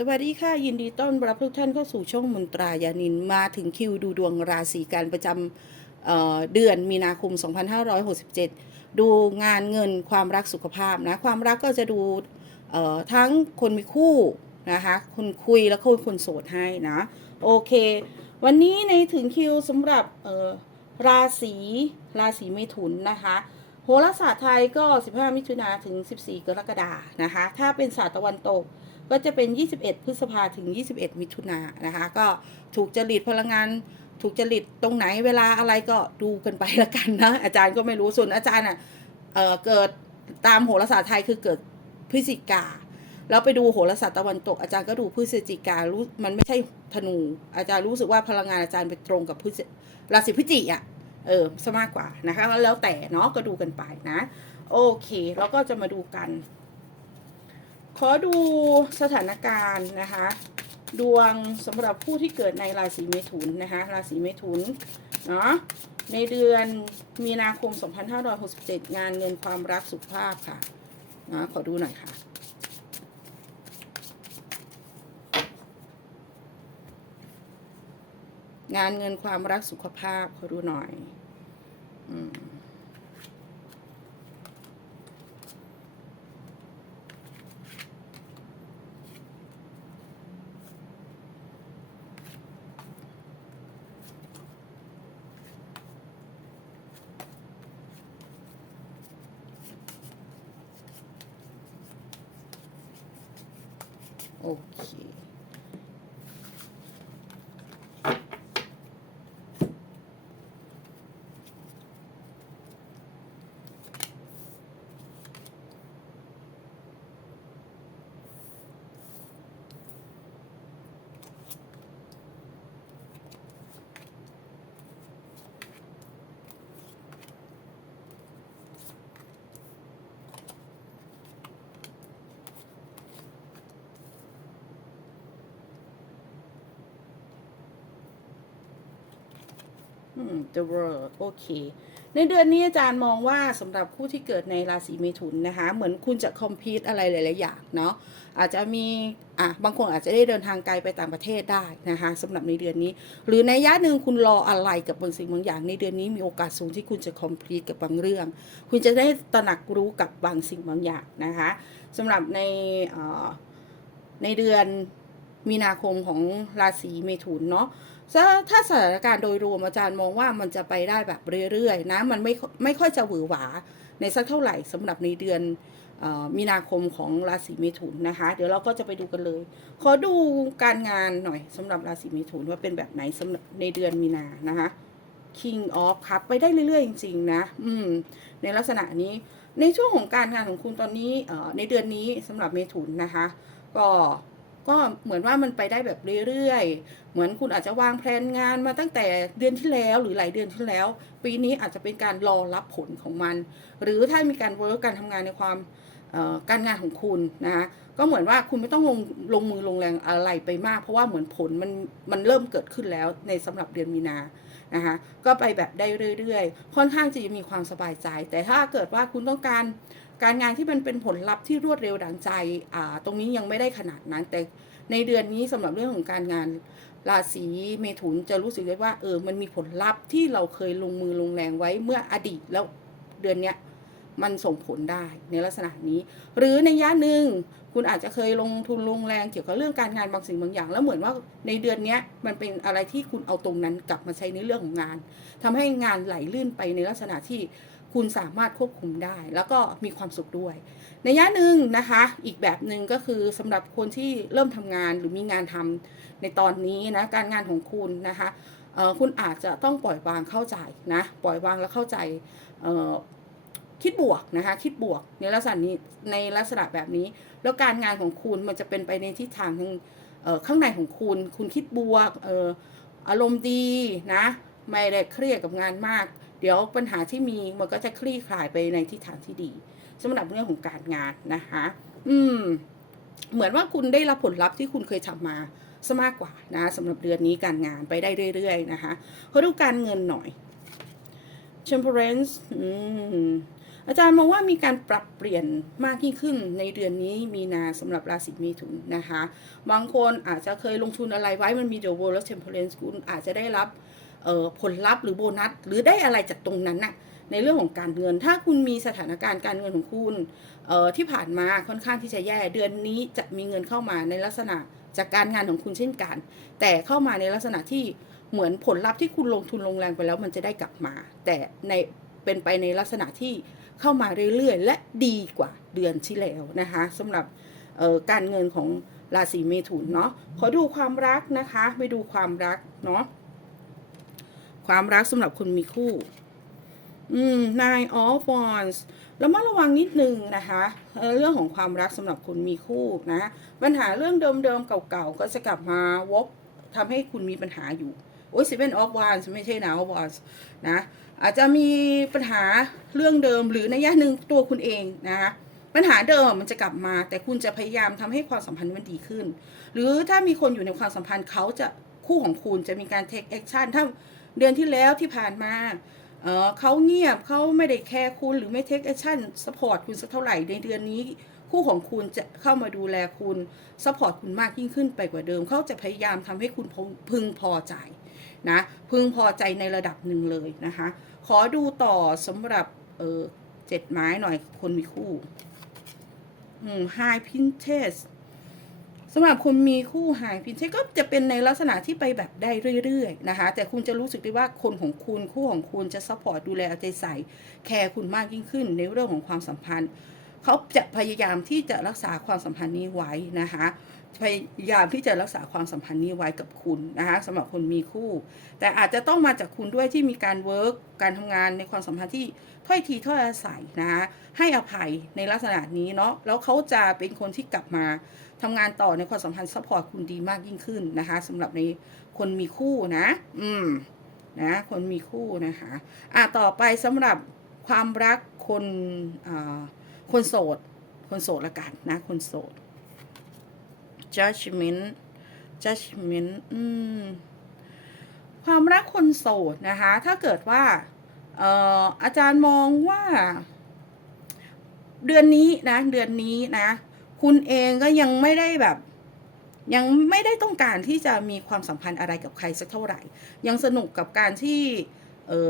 สวัสดีค่ะ ยินดีต้อนรับทุกท่านเข้าสู่ช่องมนตรายานินมาถึงคิวดูดวงราศีกันประจำเเดือนมีนาคม 2567 ดูงานเงินความรักสุขภาพนะ ความรักก็จะดูทั้งคนมีคู่นะคะคนคุยแล้วก็คนโสดให้นะ โอเค วันนี้ในถึงคิวสำหรับราศีราศีเมถุนนะคะโหราศาสตร์ไทยก็ 15 มิถุนาถึง 14 กรกฎานะคะถ้าเป็นศาสตร์ตะวันตก ก็จะเป็น 21 พฤษภาถึง 21 มิถุนายนนะคะ ก็ถูกจริตพลังงานถูกจริตตรงไหนเวลาอะไรก็ดูกันไปละกันนะ อาจารย์ก็ไม่รู้ส่วนอาจารย์อะเเกิดตามโหราศาสตร์ไทยคือเกิดพฤศจิกาแล้วไปดูโหราศาสตร์ตะวันตกอาจารย์ก็ดูพฤศจิการู้มันไม่ใช่ธนู อาจารย์รู้สึกว่าพลังงานอาจารย์ไปตรงกับพฤศราศีพฤศจิอะเออซะมากกว่านะคะแล้วแต่เนาะก็ดูกันไปนะ โอเค แล้วก็จะมาดูกัน ขอดูสถานการณ์นะคะ ดวงสำหรับผู้ที่เกิดในราศีเมถุนนะคะ ราศีเมถุนเนาะในเดือนมีนาคม 2567 งานเงินความรักสุขภาพค่ะนะขอดูหน่อยค่ะ งานเงินความรักสุขภาพขอดูหน่อยอมโอเค อืม The World โอเค ในเดือนนี้อาจารย์มองว่าสำหรับผู้ที่เกิดในราศีเมถุนนะคะ เหมือนคุณจะคอมพิวอะไรหลาย ๆ อย่างเนาะอาจจะมีอะบางคนอาจจะได้เดินทางไกลไปต่างประเทศได้นะคะสำหรับในเดือนนี้ หรือในยะหนึ่งคุณรออะไรกับบางสิ่งบางอย่างในเดือนนี้มีโอกาสสูงที่คุณจะคอมพลีทกับบางเรื่อง คุณจะได้ตระหนักรู้กับบางสิ่งบางอย่างนะคะสำหรับในในเดือนมีนาคมของราศีเมถุนเนาะ ถ้าถ้าสถานการณ์โดยรวมอาจารย์มองว่ามันจะไปได้แบบเรื่อยๆนะมันไม่ไม่ค่อยจะหวือหวาในสักเท่าไหร่สำหรับในเดือนออมีนาคมของราศีเมถุนนะคะ เดี๋ยวเราก็จะไปดูกันเลย ขอดูการงานหน่อยสำหรับราศีเมถุนว่าเป็นแบบไหนสำหรับในเดือนมีนานะคะ King of ครับไปได้เรื่อยๆ จริงๆนะ อืม ในลักษณะนี้ในช่วงของการงานของคุณตอนนี้ในเดือนนี้สำหรับเมถุนนะคะ ก็ ก็เหมือนว่ามันไปได้แบบเรื่อยๆ เหมือนคุณอาจจะวางแผนงานมาตั้งแต่เดือนที่แล้วหรือหลายเดือนที่แล้ว ปีนี้อาจจะเป็นการรอรับผลของมัน หรือถ้ามีการเวิร์กการทำงานในความการงานของคุณนะคะก็เหมือนว่าคุณไม่ต้องลงลงมือลงแรงอะไรไปมาก เพราะว่าเหมือนผลมันมันเริ่มเกิดขึ้นแล้วในสำหรับเดือนมีนานะคะก็ไปแบบได้เรื่อยๆ ค่อนข้างจะมีความสบายใจ แต่ถ้าเกิดว่าคุณต้องการ การงานที่มันเป็นผลลัพธ์ที่รวดเร็วดังใจอ่าตรงนี้ยังไม่ได้ขนาดนั้น แต่ในเดือนนี้สำหรับเรื่องของการงานราศีเมถุนจะรู้สึกได้ว่าเออมันมีผลลัพธ์ที่เราเคยลงมือลงแรงไว้เมื่ออดีตแล้วเดือนเนี้ยมันส่งผลได้ในลักษณะนี้ หรือในยะหนึ่งคุณอาจจะเคยลงทุนลงแรงเกี่ยวกับเรื่องการงานบางสิ่งบางอย่าง แล้วเหมือนว่าในเดือนนี้มันเป็นอะไรที่คุณเอาตรงนั้นกลับมาใช้ในเรื่องของงานทำให้งานไหลลื่นไปในลักษณะที่ คุณสามารถควบคุมได้ แล้วก็มีความสุขด้วย ในยะหนึ่งนะคะ อีกแบบหนึ่งก็คือสำหรับคนที่เริ่มทำงานหรือมีงานทำในตอนนี้นะการงานของคุณนะคะคุณอาจจะต้องปล่อยวางเข้าใจนะปล่อยวางแล้วเข้าใจคิดบวกนะคะคิดบวกในลักษณะนี้ในลักษณะแบบนี้ แล้วการงานของคุณมันจะเป็นไปในทิศทางหนึ่งข้างในของคุณ คุณคิดบวกอออารมณ์ดีนะไม่ได้เครียดกับงานมาก เดี๋ยวปัญหาที่มีมันก็จะคลี่คลายไปในทิศทางที่ดีสำหรับเรื่องของการงานนะคะ อืม เหมือนว่าคุณได้รับผลลัพธ์ที่คุณเคยทำมาซะมากกว่านะสำหรับเดือนนี้การงานไปได้เรื่อยๆนะคะเขาดูการเงินหน่อย temperance อืมอาจารย์มองว่ามีการปรับเปลี่ยนมากยิ่งขึ้นในเดือนนี้มีนาสำหรับราศีเมถุนนะคะ บางคนอาจจะเคยลงทุนอะไรไว้มันมี The World และ Temperance คุณอาจจะได้รับ ผลลัพธ์หรือโบนัส หรือได้อะไรจากตรงนั้นน่ะในเรื่องของการเงิน ถ้าคุณมีสถานการณ์การเงินของคุณที่ผ่านมาค่อนข้างที่จะแย่เดือนนี้จะมีเงินเข้ามาในลักษณะจากการงานของคุณเช่นกัน แต่เข้ามาในลักษณะที่เหมือนผลลัพธ์ที่คุณลงทุนลงแรงไปแล้วมันจะได้กลับมา แต่ในเป็นไปในลักษณะที่เข้ามาเรื่อยๆ และดีกว่าเดือนที่แล้วนะคะสำหรับการเงินของราศีเมถุนเนาะขอดูความรักนะคะ ไปดูความรักเนาะ ความรักสำหรับคนมีคู่อืม nine of wands แล้วมาระวังนิดนึงนะคะเรื่องของความรักสำหรับคนมีคู่นะ ปัญหาเรื่องเดิมๆเก่าๆ ก็จะกลับมาวกทำให้คุณมีปัญหาอยู่ โอ้ย seven of wands ไม่ใช่ nine of wands นะ อาจจะมีปัญหาเรื่องเดิมหรือในยะหนึ่งตัวคุณเองนะคะปัญหาเดิมมันจะกลับมา แต่คุณจะพยายามทำให้ความสัมพันธ์มันดีขึ้น หรือถ้ามีคนอยู่ในความสัมพันธ์เขาจะคู่ของคุณจะมีการ take action ถ้า เดือนที่แล้วที่ผ่านมาเออเขาเงียบเขาไม่ได้แคร์คุณหรือไม่ take action support คุณสักเท่าไหร่ในเดือนนี้ คู่ของคุณจะเข้ามาดูแลคุณ support คุณมากยิ่งขึ้นไปกว่าเดิม เขาจะพยายามทำให้คุณพึงพอใจนะพึงพอใจในระดับหนึ่งเลยนะคะ ขอดูต่อสำหรับเออเจ็ดไม้หน่อยคนมีคู่อืม High Princess สำหรับคนมีคู่หายพินชัยก็จะเป็นในลักษณะที่ไปแบบได้เรื่อยๆนะคะ แต่คุณจะรู้สึกได้ว่าคนของคุณคู่ของคุณจะซัพพอร์ตดูแลเอาใจใส่แคร์คุณมากยิ่งขึ้นในเรื่องของความสัมพันธ์ เขาจะพยายามที่จะรักษาความสัมพันธ์นี้ไว้นะคะ พยายามที่จะรักษาความสัมพันธ์นี้ไว้กับคุณนะคะสำหรับคนมีคู่ แต่อาจจะต้องมาจากคุณด้วยที่มีการเวิร์กการทำงานในความสัมพันธ์ที่ถ้อยทีถ้อยอาศัยนะคะให้อภัยในลักษณะนี้เนาะแล้วเขาจะเป็นคนที่กลับมาทำงานต่อในความสัมพันธ์ซัพพอร์ตคุณดีมากยิ่งขึ้นนะคะสำหรับในคนมีคู่นะ อืมนะคนมีคู่นะคะอะต่อไปสำหรับความรักคนอ่าคนโสด คนโสดละกันนะคนโสด judgment judgment อืมความรักคนโสดนะคะ ถ้าเกิดว่าเอ่ออาจารย์มองว่า เดือนนี้นะ เดือนนี้นะ คุณเองก็ยังไม่ได้แบบ ยังไม่ได้ต้องการที่จะมีความสัมพันธ์อะไรกับใครสักเท่าไหร่ ยังสนุกกับการที่เอ่อ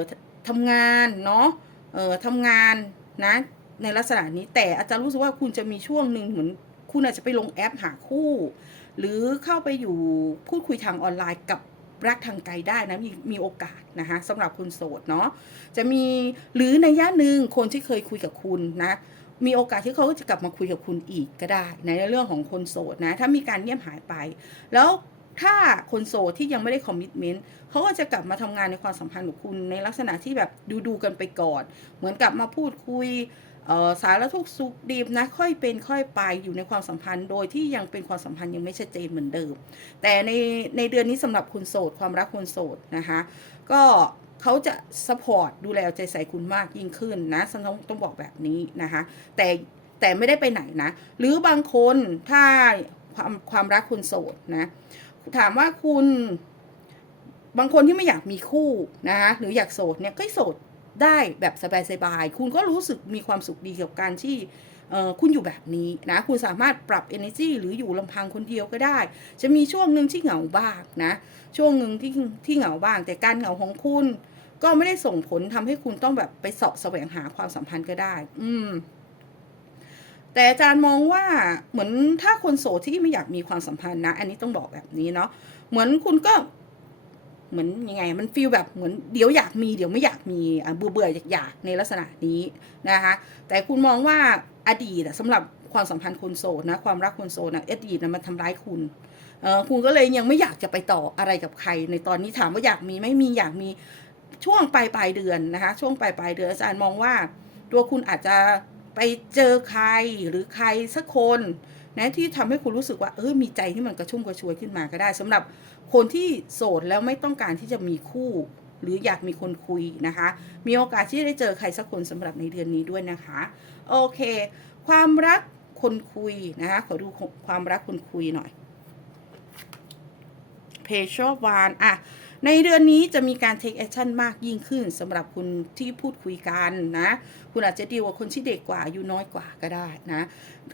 ทำงานเนาะเอ่อทำงานนะในลักษณะนี้แต่อาจารย์รู้สึกว่าคุณจะมีช่วงหนึ่งเหมือน คุณอาจจะไปลงแอปหาคู่ หรือเข้าไปอยู่พูดคุยทางออนไลน์กับรักทางไกลได้นะมีมีโอกาสนะคะสำหรับคุณโสดเนาะจะมีหรือในย่านหนึ่งคนที่เคยคุยกับคุณนะมีโอกาสที่เขาจะกลับมาคุยกับคุณอีกก็ได้ ในเรื่องของคนโสดนะถ้ามีการเงียบหายไป แล้วถ้าคนโสดที่ยังไม่ได้คอมมิชเมนต์เขาก็จะกลับมาทำงานในความสัมพันธ์กับคุณในลักษณะที่แบบดูดูกันไปก่อน เหมือนกลับมาพูดคุย สารทุกสุขดีนะค่อยเป็นค่อยไปอยู่ในความสัมพันธ์ โดยที่ยังเป็นความสัมพันธ์ยังไม่ชัดเจนเหมือนเดิม แต่ในในเดือนนี้สำหรับคุณโสดความรักคนโสดนะคะก็เขาจะสปอร์ตดูแลเอาใจใส่คุณมากยิ่งขึ้นนะต้องต้องบอกแบบนี้นะคะแต่แต่ไม่ได้ไปไหนนะ หรือบางคนถ้าความความรักคุณโสดนะถามว่าคุณบางคนที่ไม่อยากมีคู่นะคะหรืออยากโสดเนี่ยก็โสด ได้แบบสบายๆ คุณก็รู้สึกมีความสุขดีกับการที่คุณอยู่แบบนี้นะคุณสามารถปรับ energy หรืออยู่ลำพังคนเดียวก็ได้ จะมีช่วงหนึ่งที่เหงาบ้างนะ ช่วงหนึ่งที่ที่เหงาบ้าง แต่การเหงาของคุณ ก็ไม่ได้ส่งผลทำให้คุณต้องแบบไปเสาะแสวงหาความสัมพันธ์ก็ได้ อืมแต่อาจารย์มองว่าเหมือนถ้าคนโสดที่ไม่อยากมีความสัมพันธ์นะ อันนี้ต้องบอกแบบนี้เนาะเหมือนคุณก็ เหมือนยังไง มันฟีลแบบเหมือนเดี๋ยวอยากมีเดี๋ยวไม่อยากมีเบื่อเบื่ออยากอยากในลักษณะนี้นะคะแต่คุณมองว่าอดีตอะสำหรับความสัมพันธ์คนโสดนะความรักคนโสดนะอดีตนะมันทำร้ายคุณเออคุณก็เลยยังไม่อยากจะไปต่ออะไรกับใคร ในตอนนี้ถามว่าอยากมีไม่มีอยากมีช่วงปลายปลายเดือนนะคะ ช่วงปลายปลายเดือนอาจารย์มองว่า ตัวคุณอาจจะไปเจอใครหรือใครสักคน นะที่ทำให้คุณรู้สึกว่าเออมีใจที่มันกระชุ่มกระชวยขึ้นมาก็ได้สำหรับคนที่โสดแล้วไม่ต้องการที่จะมีคู่ หรืออยากมีคนคุยนะคะ มีโอกาสที่จะได้เจอใครสักคนสำหรับในเดือนนี้ด้วยนะคะ โอเค ความรักคนคุยนะคะขอดูความรักคนคุยหน่อยเพชวานอะ ในเดือนนี้จะมีการ take action มากยิ่งขึ้นสำหรับคุณที่พูดคุยกันนะ คุณอาจจะดีลกับคนที่เด็กกว่าอายุน้อยกว่าก็ได้นะ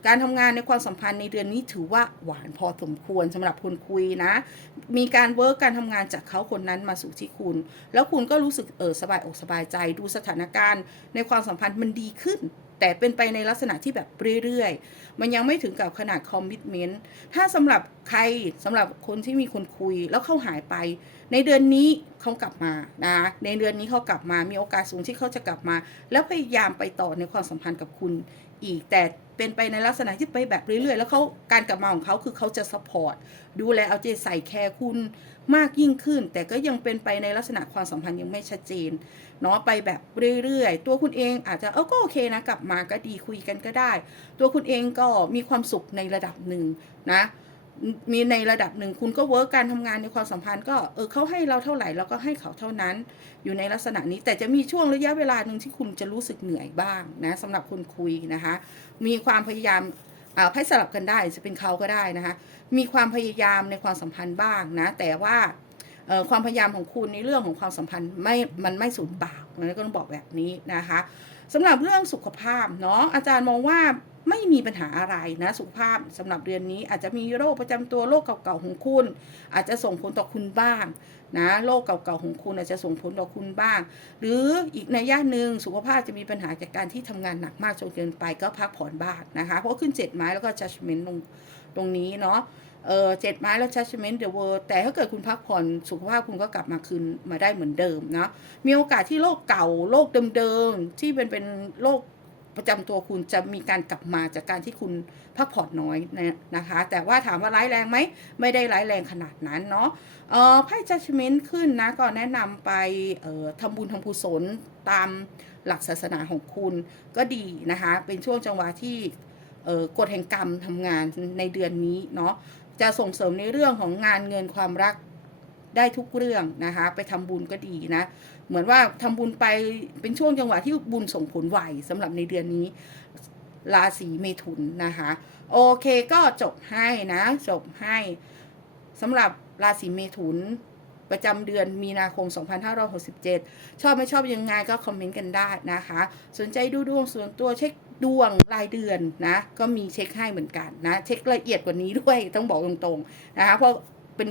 การทำงานในความสัมพันธ์ในเดือนนี้ถือว่าหวานพอสมควรสำหรับคนคุยนะ มีการเวิร์กการทำงานจากเขาคนนั้นมาสู่ที่คุณ แล้วคุณก็รู้สึกเออสบายอกสบายใจดูสถานการณ์ ในความสัมพันธ์มันดีขึ้น แต่เป็นไปในลักษณะที่แบบเรื่อยๆ มันยังไม่ถึงกับขนาดคอมมิชเมนต์ถ้าสำหรับใครสำหรับคนที่มีคนคุยแล้วเขาหายไป ในเดือนนี้เขากลับมานะในเดือนนี้เขากลับมามีโอกาสสูงที่เขาจะกลับมา แล้วพยายามไปต่อในความสัมพันธ์กับคุณอีกแต่ เป็นไปในลักษณะที่ไปแบบเรื่อยๆ แล้วเขาการกลับมาของเขาคือเขาจะสปอร์ตดูแลเอาใจใส่แคร์คุณมากยิ่งขึ้น แต่ก็ยังเป็นไปในลักษณะความสัมพันธ์ยังไม่ชัดเจนเนาะไปแบบเรื่อยๆ ตัวคุณเองอาจจะเออก็โอเคนะกลับมาก็ดีคุยกันก็ได้ ตัวคุณเองก็มีความสุขในระดับหนึ่งนะ มีในระดับหนึ่งคุณก็เวิร์กการทำงานในความสัมพันธ์ก็เออเขาให้เราเท่าไหร่เราก็ให้เขาเท่านั้น อยู่ในลักษณะนี้แต่จะมีช่วงระยะเวลาหนึ่งที่คุณจะรู้สึกเหนื่อยบ้างนะสำหรับคนคุยนะคะ มีความพยายามอ่าให้สลับกันได้จะเป็นเขาก็ได้นะคะมีความพยายามในความสัมพันธ์บ้างนะแต่ว่าเอ่อความพยายามของคุณในเรื่องของความสัมพันธ์ไม่มันไม่สูญเปล่านะก็ต้องบอกแบบนี้นะคะสำหรับเรื่องสุขภาพเนาะอาจารย์มองว่า ไม่มีปัญหาอะไรนะสุขภาพสำหรับเดือนนี้อาจจะมีโรคประจำตัวโรคเก่าๆของคุณ อาจจะส่งผลต่อคุณบ้างนะโรคเก่าๆของคุณอาจจะส่งผลต่อคุณบ้าง หรืออีกในย่านหนึ่งสุขภาพจะมีปัญหาจากการที่ทำงานหนักมากจนเกินไปก็พักผ่อนบ้างนะคะ เพราะขึ้นเจ็ดไม้แล้วก็ judgment ตรงตรงนี้เนาะเออเจ็ดไม้แล้ว judgment the world แต่ถ้าเกิดคุณพักผ่อนสุขภาพคุณก็กลับมาคืนมาได้เหมือนเดิมนะมีโอกาสที่โรคเก่าโรคเดิมๆที่เป็นเป็นโรค ประจำตัวคุณจะมีการกลับมาจากการที่คุณพักผ่อนน้อยนะนะคะ แต่ว่าถามว่าร้ายแรงไหมไม่ได้ร้ายแรงขนาดนั้นเนาะเอ่อไพ่ judgment ขึ้นนะก็แนะนำไปเอ่อทำบุญทำกุศลตามหลักศาสนาของคุณก็ดีนะคะ เป็นช่วงจังหวะที่เอ่อกฎแห่งกรรมทำงานในเดือนนี้เนาะจะส่งเสริมในเรื่องของงานเงินความรัก ได้ทุกเรื่องนะคะ ไปทำบุญก็ดีนะ เหมือนว่าทำบุญไปเป็นช่วงจังหวะที่บุญส่งผลไวสำหรับในเดือนนี้ราศีเมถุนนะคะ โอเคก็จบให้นะ จบให้สำหรับราศีเมถุนประจำเดือนมีนาคม 2567 ชอบไม่ชอบยังไงก็คอมเมนต์กันได้นะคะ สนใจดูดวงส่วนตัวเช็คดวงรายเดือนนะ ก็มีเช็คให้เหมือนกันนะ เช็คละเอียดกว่านี้ด้วยต้องบอกตรงๆนะคะเพราะเป็น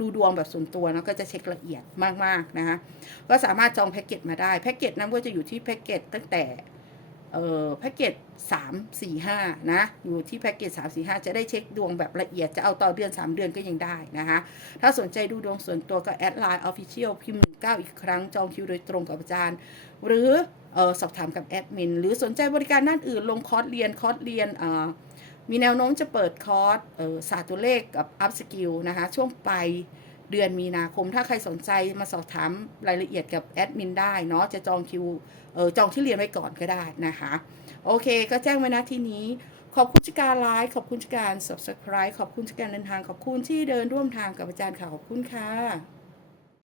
ดูดวงแบบส่วนตัวเนอะก็จะเช็คละเอียดมากๆนะคะก็สามารถจองแพ็กเกจมาได้แพ็กเกจนั้นก็จะอยู่ที่แพ็กเกจตั้งแต่เอ่อแพ็กเกจสามสี่ห้านะอยู่ที่แพ็กเกจสามสี่ห้าจะได้เช็คดวงแบบละเอียดจะเอาต่อเดือน 3 เดือนก็ยังได้นะคะถ้าสนใจดูดวงส่วนตัวก็แอดไลน์ออฟฟิเชียลพิมพ์หนึ่งเก้าอีกครั้งจองคิวโดยตรงกับอาจารย์ หรือออสอบถามกับแอดมินหรือสนใจบริการด้านอื่นลงคอร์สเรียนคอร์สเรียนเอ่อ มีแนวโน้มจะเปิดคอร์สศาสตร์ตัวเลขกับอัพสกิลนะคะ ช่วงปลายเดือนมีนาคม ถ้าใครสนใจมาสอบถามรายละเอียดกับแอดมินได้เนาะจะจองคิวออจองที่เรียนไว้ก่อนก็ได้นะคะ โอเค ก็แจ้งไว้นะที่นี้ ขอบคุณที่การไลค์ขอบคุณที่การ subscribe ขอบคุณที่การเดินทาง ขอบคุณที่เดินร่วมทางกับอาจารย์ค่ะ ขอบคุณค่ะ